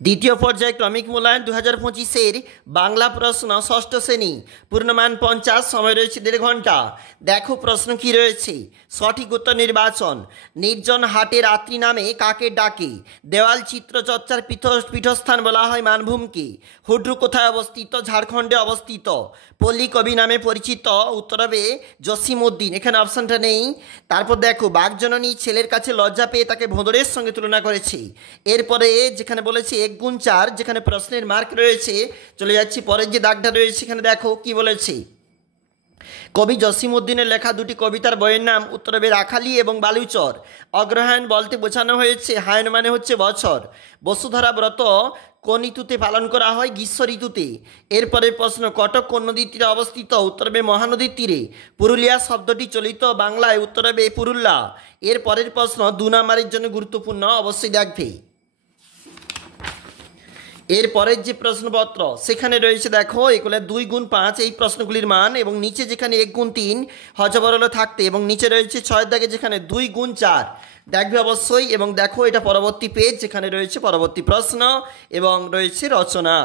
দ্বিতীয় পর্যায়ক্রমিক মূল্যায়ন 2025-এর বাংলা প্রশ্ন ষষ্ঠ শ্রেণী, পূর্ণমান 50, সময় রয়েছে 1.5 ঘন্টা। দেখো প্রশ্ন কি রয়েছে। সঠিক উত্তর নির্বাচন। নির্জন হাটে রাত্রি নামে কাকে ডাকে? দেওয়াল চিত্রচর্চার পীঠস্থান বলা হয় মানভূমকে। হুড্রু কোথায় অবস্থিত? ঝাড়খণ্ডে অবস্থিত। পল্লী কবি নামে পরিচিত? উত্তর হবে জসিমউদ্দিন, এখানে অপশানটা নেই। তারপর দেখো বাঘজননী ছেলের কাছে লজ্জা পেয়ে তাকে ভোঁদড়ের সঙ্গে তুলনা করেছে। এরপরে যেখানে বলেছে 1 গুণ 4, যেখানে প্রশ্নের মার্ক রয়েছে, চলে যাচ্ছি পরের যে দাগটা রয়েছে, এখানে দেখো কি বলেছে। কবি জসিমউদ্দিনের লেখা দুটি কবিতার বইয়ের নাম? উত্তর হবে রাখালি এবং বালুচর। অগ্রহায়ণ বলতে বোঝানো হয়েছে, হায়ন মানে হচ্ছে বছর। বসুধরা ব্রত কোন ঋতুতে পালন করা হয়? গ্রীষ্ম ঋতুতে। এরপরের প্রশ্ন, কটক কোন নদীর তীরে অবস্থিত? উত্তর হবে মহানদীর তীরে। পুরুলিয়া শব্দটি চলিত বাংলায়? উত্তর হবে পুরুল্লা। এর পরের প্রশ্ন 2 নম্বরের জন্য গুরুত্বপূর্ণ, অবশ্যই দেখবে। এরপরের যে প্রশ্নপত্র সেখানে রয়েছে দেখো, এগুলো 2 গুণ 5 এই প্রশ্নগুলির মান, এবং নিচে যেখানে 1 গুণ 3 হজবরল থাকতে, এবং নিচে রয়েছে 6 দাগে যেখানে 2 গুণ 4 দেখবে অবশ্যই। এবং দেখো এটা পরবর্তী পেজ, যেখানে রয়েছে পরবর্তী প্রশ্ন এবং রয়েছে রচনা।